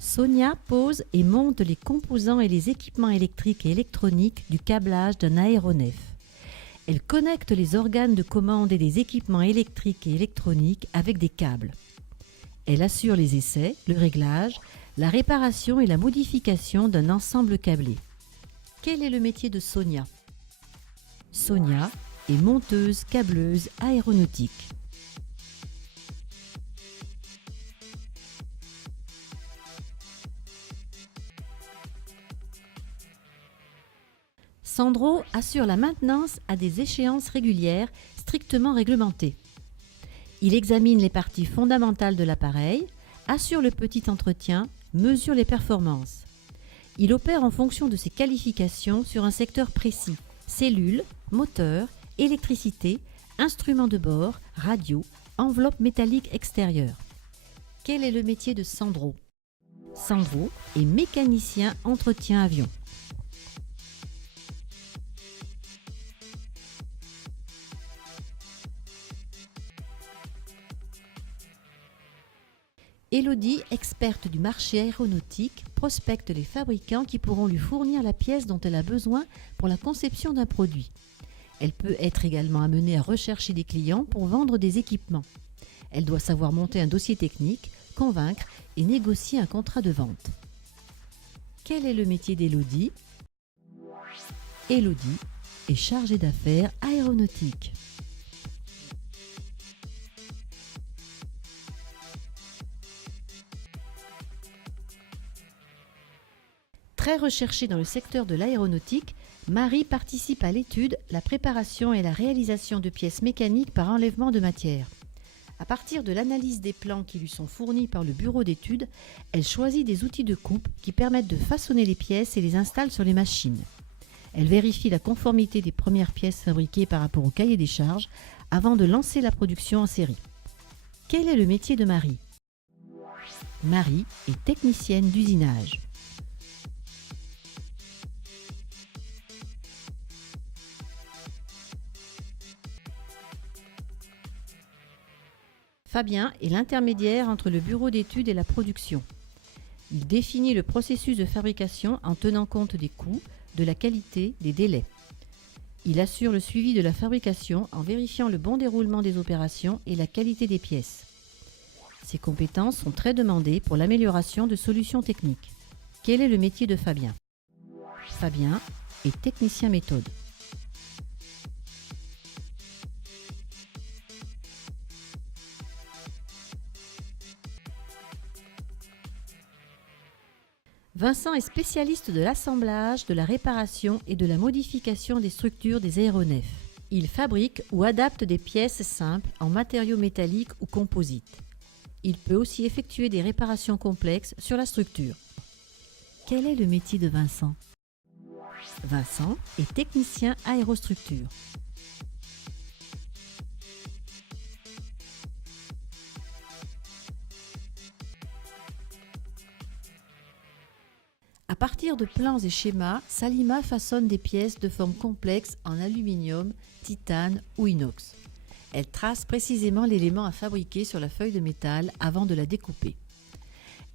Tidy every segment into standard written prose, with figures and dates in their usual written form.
Sonia pose et monte les composants et les équipements électriques et électroniques du câblage d'un aéronef. Elle connecte les organes de commande et les équipements électriques et électroniques avec des câbles. Elle assure les essais, le réglage, la réparation et la modification d'un ensemble câblé. Quel est le métier de Sonia? Sonia est monteuse câbleuse aéronautique. Sandro assure la maintenance à des échéances régulières strictement réglementées. Il examine les parties fondamentales de l'appareil, assure le petit entretien, mesure les performances. Il opère en fonction de ses qualifications sur un secteur précis: cellules, moteurs, électricité, instruments de bord, radio, enveloppe métallique extérieure. Quel est le métier de Sandro? Sandro est mécanicien entretien avion. Élodie, experte du marché aéronautique, prospecte les fabricants qui pourront lui fournir la pièce dont elle a besoin pour la conception d'un produit. Elle peut être également amenée à rechercher des clients pour vendre des équipements. Elle doit savoir monter un dossier technique, convaincre et négocier un contrat de vente. Quel est le métier d'Élodie? Élodie est chargée d'affaires aéronautiques. Très recherchée dans le secteur de l'aéronautique, Marie participe à l'étude, la préparation et la réalisation de pièces mécaniques par enlèvement de matière. À partir de l'analyse des plans qui lui sont fournis par le bureau d'études, elle choisit des outils de coupe qui permettent de façonner les pièces et les installe sur les machines. Elle vérifie la conformité des premières pièces fabriquées par rapport au cahier des charges avant de lancer la production en série. Quel est le métier de Marie? Marie est technicienne d'usinage. Fabien est l'intermédiaire entre le bureau d'études et la production. Il définit le processus de fabrication en tenant compte des coûts, de la qualité, des délais. Il assure le suivi de la fabrication en vérifiant le bon déroulement des opérations et la qualité des pièces. Ses compétences sont très demandées pour l'amélioration de solutions techniques. Quel est le métier de Fabien? Fabien est technicien méthode. Vincent est spécialiste de l'assemblage, de la réparation et de la modification des structures des aéronefs. Il fabrique ou adapte des pièces simples en matériaux métalliques ou composites. Il peut aussi effectuer des réparations complexes sur la structure. Quel est le métier de Vincent? Vincent est technicien aérostructure. À partir de plans et schémas, Salima façonne des pièces de forme complexe en aluminium, titane ou inox. Elle trace précisément l'élément à fabriquer sur la feuille de métal avant de la découper.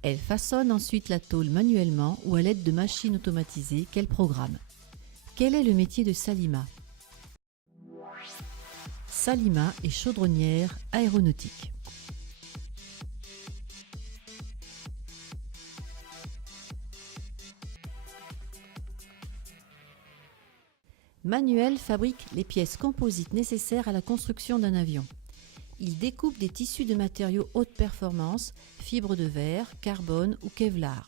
Elle façonne ensuite la tôle manuellement ou à l'aide de machines automatisées qu'elle programme. Quel est le métier de Salima? Salima est chaudronnière aéronautique. Manuel fabrique les pièces composites nécessaires à la construction d'un avion. Il découpe des tissus de matériaux haute performance, fibres de verre, carbone ou Kevlar.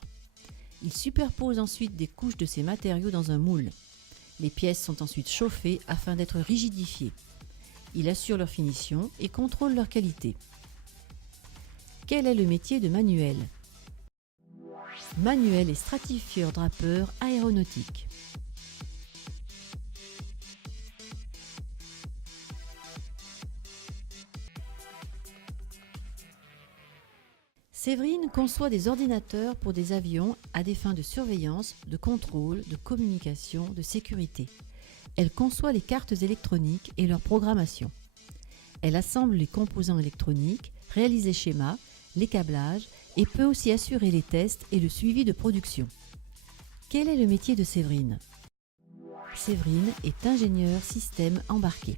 Il superpose ensuite des couches de ces matériaux dans un moule. Les pièces sont ensuite chauffées afin d'être rigidifiées. Il assure leur finition et contrôle leur qualité. Quel est le métier de Manuel? Manuel est stratifieur drapeur aéronautique. Séverine conçoit des ordinateurs pour des avions à des fins de surveillance, de contrôle, de communication, de sécurité. Elle conçoit les cartes électroniques et leur programmation. Elle assemble les composants électroniques, réalise les schémas, les câblages et peut aussi assurer les tests et le suivi de production. Quel est le métier de Séverine ? Séverine est ingénieure système embarqué.